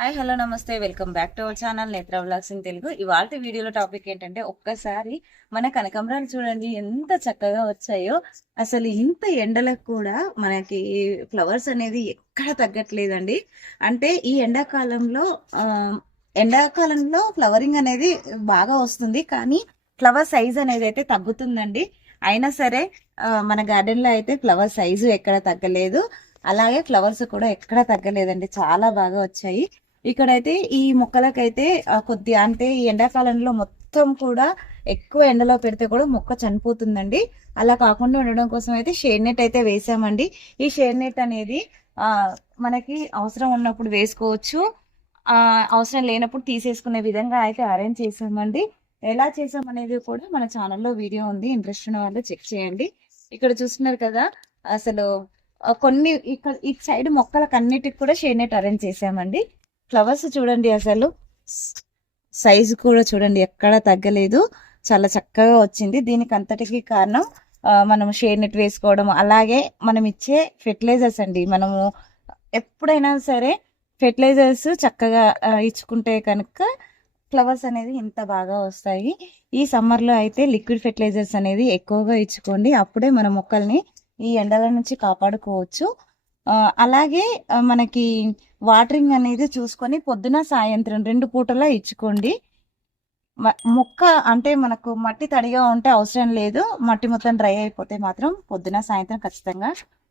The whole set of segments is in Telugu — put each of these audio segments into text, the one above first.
హాయ్ హలో నమస్తే welcome back to our channel నేత్ర వ్లాగ్స్ ఇన్ తెలుగు. ఇవాళ వీడియోలో టాపిక్ ఏంటంటే ఒక్కసారి మన కనకాంబరాలు చూడండి ఎంత చక్కగా వచ్చాయో. అసలు ఇంత ఎండలకు కూడా మనకి ఫ్లవర్స్ అనేది ఎక్కడ తగ్గట్లేదండి. అంటే ఈ ఎండాకాలంలో ఫ్లవరింగ్ అనేది బాగా వస్తుంది, కానీ ఫ్లవర్ సైజ్ అనేది అయితే తగ్గుతుందండి. అయినా సరే మన గార్డెన్ లో అయితే ఫ్లవర్ సైజు ఎక్కడ తగ్గలేదు, అలాగే ఫ్లవర్స్ కూడా ఎక్కడ తగ్గలేదండి, చాలా బాగా వచ్చాయి. ఇక్కడైతే ఈ మొక్కలకైతే కొద్దిగా అంటే ఈ ఎండాకాలంలో మొత్తం కూడా ఎక్కువ ఎండలో పెడితే కూడా మొక్క చనిపోతుందండి. అలా కాకుండా ఉండడం కోసం అయితే షేడ్ నెట్ అయితే వేసామండి. ఈ షేడ్ నెట్ అనేది మనకి అవసరం ఉన్నప్పుడు వేసుకోవచ్చు, అవసరం లేనప్పుడు తీసేసుకునే విధంగా అయితే అరేంజ్ చేసామండి. ఎలా చేసాం అనేది కూడా మన ఛానల్లో వీడియో ఉంది, ఇంట్రెస్ట్ ఉన్న వాళ్ళు చెక్ చేయండి. ఇక్కడ చూస్తున్నారు కదా, అసలు కొన్ని ఇక్కడ ఈ సైడ్ మొక్కలకు అన్నిటికి కూడా షేడ్ నెట్ అరేంజ్ చేసామండి. ఫ్లవర్స్ చూడండి, అసలు సైజు కూడా చూడండి ఎక్కడ తగ్గలేదు, చాలా చక్కగా వచ్చింది. దీనికి అంతటికి కారణం మనం షేడ్ నెట్ వేసుకోవడం, అలాగే మనం ఇచ్చే ఫెర్టిలైజర్స్ అండి. మనము ఎప్పుడైనా సరే ఫెర్టిలైజర్స్ చక్కగా ఇచ్చుకుంటే కనుక ఫ్లవర్స్ అనేది ఇంత బాగా వస్తాయి. ఈ సమ్మర్లో అయితే లిక్విడ్ ఫెర్టిలైజర్స్ అనేది ఎక్కువగా ఇచ్చుకోండి, అప్పుడే మన మొక్కల్ని ఈ ఎండల నుంచి కాపాడుకోవచ్చు. అలాగే మనకి వాటరింగ్ అనేది చూసుకొని పొద్దున సాయంత్రం 2 పూటలా ఇచ్చుకోండి. మొక్క అంటే మనకు మట్టి తడిగా ఉంటే అవసరం లేదు, మట్టి మొత్తం డ్రై అయిపోతే మాత్రం పొద్దున సాయంత్రం ఖచ్చితంగా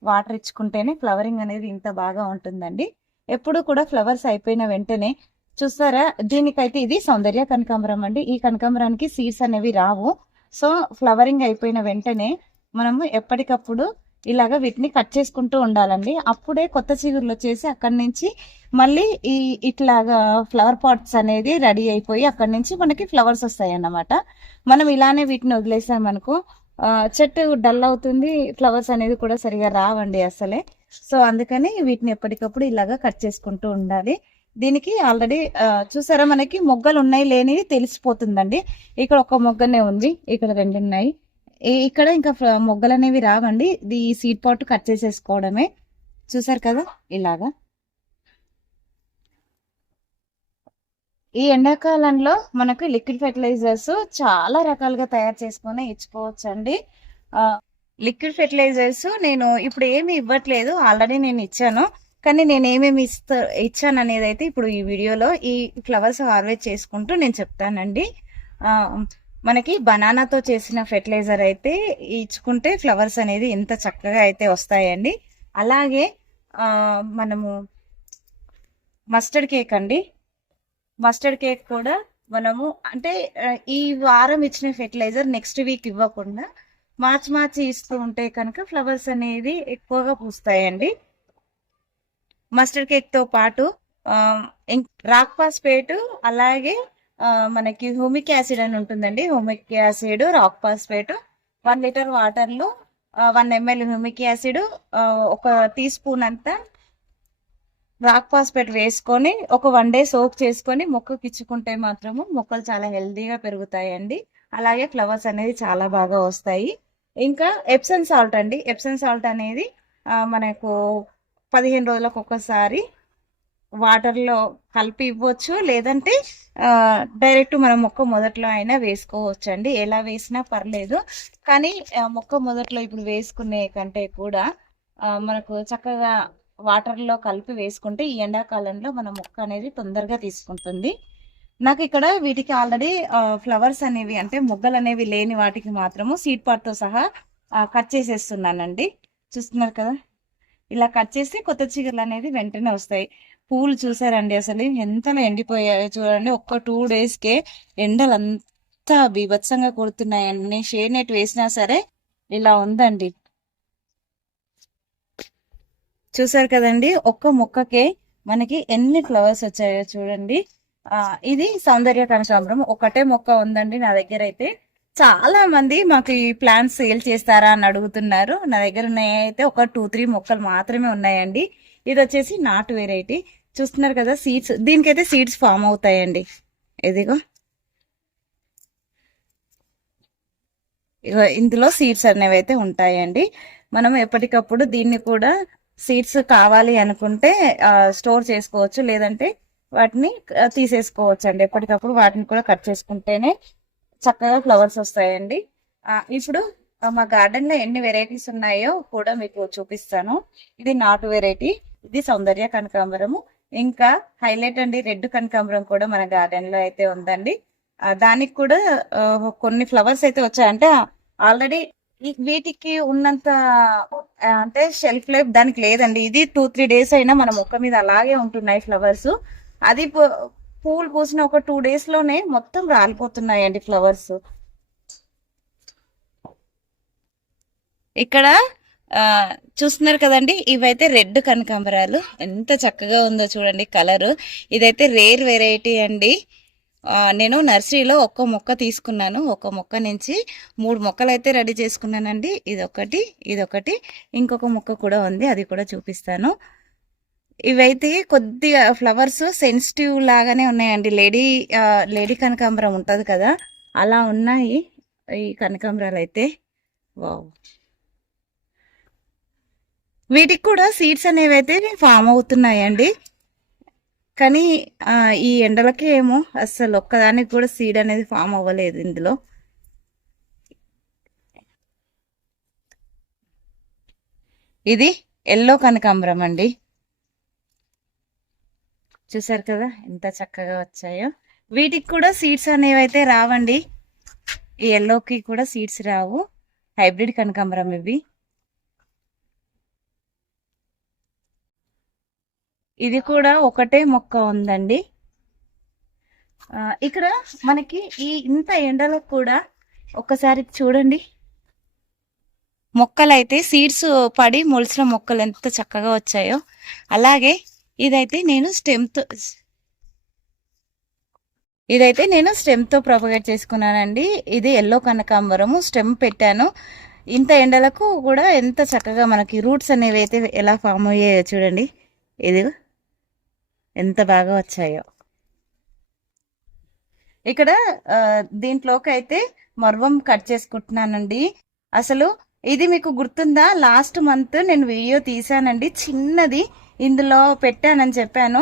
వాటర్ ఇచ్చుకుంటేనే ఫ్లవరింగ్ అనేది ఇంత బాగా ఉంటుందండి. ఎప్పుడు కూడా ఫ్లవర్స్ అయిపోయిన వెంటనే చూస్తారా, దీనికైతే ఇది సౌందర్య కనకాంబరం అండి. ఈ కనకాంబరానికి సీడ్స్ అనేవి రావు. సో ఫ్లవరింగ్ అయిపోయిన వెంటనే మనము ఎప్పటికప్పుడు ఇలాగ వీటిని కట్ చేసుకుంటూ ఉండాలండి. అప్పుడే కొత్త చిగురులు వచ్చేసి అక్కడి నుంచి మళ్ళీ ఇట్లాగా ఫ్లవర్ పాట్స్ అనేది రెడీ అయిపోయి అక్కడి నుంచి మనకి ఫ్లవర్స్ వస్తాయి అన్నమాట. మనం ఇలానే వీటిని వదిలేసామనుకో చెట్టు డల్ అవుతుంది, ఫ్లవర్స్ అనేది కూడా సరిగా రావండి అసలే. సో అందుకని వీటిని ఎప్పటికప్పుడు ఇలాగా కట్ చేసుకుంటూ ఉండాలి. దీనికి ఆల్రెడీ చూసారా, మనకి మొగ్గలు ఉన్నాయి లేని తెలిసిపోతుందండి. ఇక్కడ ఒక మొగ్గనే ఉంది, ఇక్కడ 2 ఉన్నాయి. ఇక్కడ ఇంకా మొగ్గలు అనేవి రావండి. ఈ సీడ్ పాట్ కట్ చేసేసుకోవడమే. చూసారు కదా, ఇలాగా. ఈ ఎండాకాలంలో మనకు లిక్విడ్ ఫెర్టిలైజర్స్ చాలా రకాలుగా తయారు చేసుకొని ఇచ్చుకోవచ్చు అండి. లిక్విడ్ ఫెర్టిలైజర్స్ నేను ఇప్పుడు ఏమి ఇవ్వట్లేదు, ఆల్రెడీ నేను ఇచ్చాను. కానీ నేను ఏమేమి ఇచ్చాను అనేది అయితే ఇప్పుడు ఈ వీడియోలో ఈ ఫ్లవర్స్ హార్వెస్ట్ చేసుకుంటూ నేను చెప్తానండి. మనకి బనానాతో చేసిన ఫెర్టిలైజర్ అయితే ఇచ్చుకుంటే ఫ్లవర్స్ అనేది ఇంత చక్కగా అయితే వస్తాయండి. అలాగే మనము మస్టర్డ్ కేక్ అండి, మస్టర్డ్ కేక్ కూడా మనము అంటే ఈ వారం ఇచ్చిన ఫెర్టిలైజర్ నెక్స్ట్ వీక్ ఇవ్వకుండా మార్చి ఇస్తూ ఉంటే కనుక ఫ్లవర్స్ అనేది ఎక్కువగా పూస్తాయండి. మస్టర్డ్ కేక్ తో పాటు రాక్ పాస్పేట్, అలాగే మనకి హ్యూమిక్ యాసిడ్ అని ఉంటుందండి. Humic acid, rock phosphate 1 litre వాటర్లో 1 ml humic acid, 1 teaspoon అంతా రాక్ పాస్పేట్ వేసుకొని ఒక 1 డే సోక్ చేసుకొని మొక్కకి ఇచ్చుకుంటే మాత్రము మొక్కలు చాలా హెల్దీగా పెరుగుతాయండి. అలాగే ఫ్లవర్స్ అనేది చాలా బాగా వస్తాయి. ఇంకా ఎప్సమ్ సాల్ట్ అండి, ఎప్సమ్ సాల్ట్ అనేది మనకు 15 రోజులకు ఒకసారి వాటర్లో కలిపి ఇవ్వచ్చు, లేదంటే డైరెక్ట్ మనం మొక్క మొదట్లో అయినా వేసుకోవచ్చు అండి. ఎలా వేసినా పర్లేదు, కానీ మొక్క మొదట్లో ఇప్పుడు వేసుకునే కంటే కూడా మనకు చక్కగా వాటర్లో కలిపి వేసుకుంటే ఈ ఎండాకాలంలో మన మొక్క అనేది తొందరగా తీసుకుంటుంది. నాకు ఇక్కడ వీటికి ఆల్రెడీ ఫ్లవర్స్ అనేవి అంటే మొగ్గలు అనేవి లేని వాటికి మాత్రము సీడ్ పాట్తో సహా కట్ చేసేస్తున్నానండి. చూస్తున్నారు కదా, ఇలా కట్ చేసి కొత్త చిగుర్లు అనేది వెంటనే వస్తాయి. పూలు చూసారండి, అసలు ఎంతలో ఎండిపోయాయో చూడండి. 2 డేస్కే ఎండలు అంతా బీభత్సంగా కొడుతున్నాయండి. నేను షేడ్ నెట్ వేసినా సరే ఇలా ఉందండి. చూసారు కదండి, ఒక్క మొక్కకే మనకి ఎన్ని ఫ్లవర్స్ వచ్చాయో చూడండి. ఇది సౌందర్య కనకాంబరం ఒకటే మొక్క ఉందండి నా దగ్గర అయితే. చాలా మంది మాకు ఈ ప్లాంట్స్ సేల్ చేస్తారా అని అడుగుతున్నారు. నా దగ్గర ఉన్నాయైతే ఒక 2-3 మొక్కలు మాత్రమే ఉన్నాయండి. ఇది వచ్చేసి నాటు వెరైటీ. చూస్తున్నారు కదా సీడ్స్, దీనికైతే సీడ్స్ ఫామ్ అవుతాయండి. ఇదిగో ఇందులో సీడ్స్ అనేవి అయితే ఉంటాయండి. మనం ఎప్పటికప్పుడు దీన్ని కూడా సీడ్స్ కావాలి అనుకుంటే స్టోర్ చేసుకోవచ్చు, లేదంటే వాటిని తీసేసుకోవచ్చు అండి. ఎప్పటికప్పుడు వాటిని కూడా కట్ చేసుకుంటేనే చక్కగా ఫ్లవర్స్ వస్తాయండి. ఇప్పుడు మా గార్డెన్ లో ఎన్ని వెరైటీస్ ఉన్నాయో కూడా మీకు చూపిస్తాను. ఇది నాటు వెరైటీ, ఇది సౌందర్య కనకాంబరము, ఇంకా హైలైట్ అండి రెడ్ కనకాంబరం కూడా మన గార్డెన్ లో అయితే ఉందండి. దానికి కూడా కొన్ని ఫ్లవర్స్ అయితే వచ్చాయంటే ఆల్రెడీ వీటికి ఉన్నంత అంటే షెల్ఫ్ లైఫ్ దానికి లేదండి. ఇది 2-3 డేస్ అయినా మన మొక్క మీద అలాగే ఉంటున్నాయి ఫ్లవర్స్. అది పూలు పూసిన ఒక 2 డేస్ లోనే మొత్తం రాలిపోతున్నాయండి ఫ్లవర్స్. ఇక్కడ చూస్తున్నారు కదండి, ఇవైతే రెడ్ కనకాంబరాలు. ఎంత చక్కగా ఉందో చూడండి కలర్. ఇదైతే రేర్ వెరైటీ అండి. నేను నర్సరీలో ఒక్క మొక్క తీసుకున్నాను. ఒక్క మొక్క నుంచి 3 మొక్కలు అయితే రెడీ చేసుకున్నానండి. ఇదొకటి ఇంకొక మొక్క కూడా ఉంది, అది కూడా చూపిస్తాను. ఇవైతే కొద్దిగా ఫ్లవర్స్ సెన్సిటివ్ లాగానే ఉన్నాయండి. లేడీ కనకాంబరం ఉంటుంది కదా, అలా ఉన్నాయి ఈ కనకాంబరాలు అయితే. వావ్, వీటికి కూడా సీడ్స్ అనేవి అయితే ఫామ్ అవుతున్నాయండి. కానీ ఈ ఎండలకి ఏమో అసలు ఒక్కదానికి కూడా సీడ్ అనేది ఫామ్ అవ్వలేదు ఇందులో. ఇది ఎల్లో కనకాంబరం అండి. చూసారు కదా ఎంత చక్కగా వచ్చాయో. వీటికి కూడా సీడ్స్ అనేవి అయితే రావండి. ఈ ఎల్లోకి కూడా సీడ్స్ రావు. హైబ్రిడ్ కనకాంబరం ఇవి. ఇది కూడా ఒకటే మొక్క ఉందండి. ఇక్కడ మనకి ఇంత ఎండలకు కూడా ఒక్కసారి చూడండి, మొక్కలైతే సీడ్స్ పడి మొలిచిన మొక్కలు ఎంత చక్కగా వచ్చాయో. అలాగే ఇదైతే నేను స్టెమ్తో ప్రొపగేట్ చేసుకున్నానండి. ఇది ఎల్లో కనకాంబరము, స్టెమ్ పెట్టాను. ఇంత ఎండలకు కూడా ఎంత చక్కగా మనకి రూట్స్ అనేవి అయితే ఎలా ఫామ్ అయ్యాయో చూడండి. ఇది ఎంత బాగా వచ్చాయో. ఇక్కడ దీంట్లోకి అయితే మర్వం కట్ చేసుకుంటున్నానండి. అసలు ఇది మీకు గుర్తుందా, లాస్ట్ మంత్ నేను వీడియో తీసానండి, చిన్నది ఇందులో పెట్టానని చెప్పాను.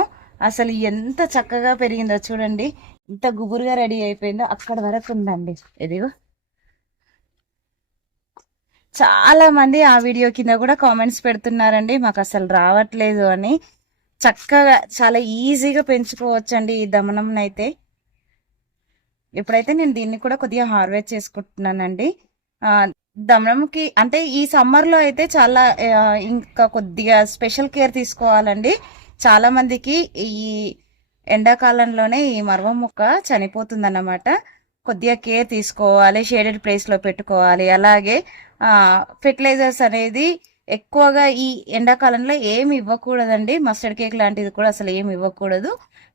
అసలు ఎంత చక్కగా పెరిగిందో చూడండి, ఎంత గుబురుగా రెడీ అయిపోయిందో. అక్కడ వరకు ఉందండి. ఇదిగో చాలా మంది ఆ వీడియో కింద కూడా కామెంట్స్ పెడుతున్నారండి, మాకు అసలు రావట్లేదు అని. చక్కగా చాలా ఈజీగా పెంచుకోవచ్చండి ఈ దమనంనైతే. ఇప్పుడైతే నేను దీన్ని కూడా కొద్దిగా హార్వెస్ట్ చేసుకుంటున్నానండి. దమనంకి అంటే ఈ సమ్మర్లో అయితే చాలా ఇంకా కొద్దిగా స్పెషల్ కేర్ తీసుకోవాలండి. చాలా మందికి ఈ ఎండాకాలంలోనే ఈ మర్వం మొక్క చనిపోతుందన్నమాట. కొద్దిగా కేర్ తీసుకోవాలి, షేడెడ్ ప్లేస్లో పెట్టుకోవాలి. అలాగే ఫెర్టిలైజర్స్ అనేది ఎక్కువగా ఈ ఎండాకాలంలో ఏమి ఇవ్వకూడదండి. మస్టర్డ్ కేక్ లాంటిది కూడా అసలు ఏమి ఇవ్వకూడదు.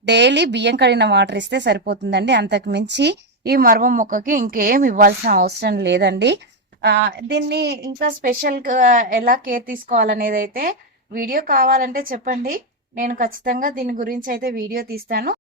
డైలీ బియ్యం కడిగిన వాటర్ ఇస్తే సరిపోతుందండి. అంతకు మించి ఈ మర్వం మొక్కకి ఇంకేం ఇవ్వాల్సిన అవసరం లేదండి. దీన్ని ఇంకా స్పెషల్గా ఎలా కేర్ తీసుకోవాలనేది అయితే వీడియో కావాలంటే చెప్పండి, నేను ఖచ్చితంగా దీని గురించి అయితే వీడియో తీస్తాను.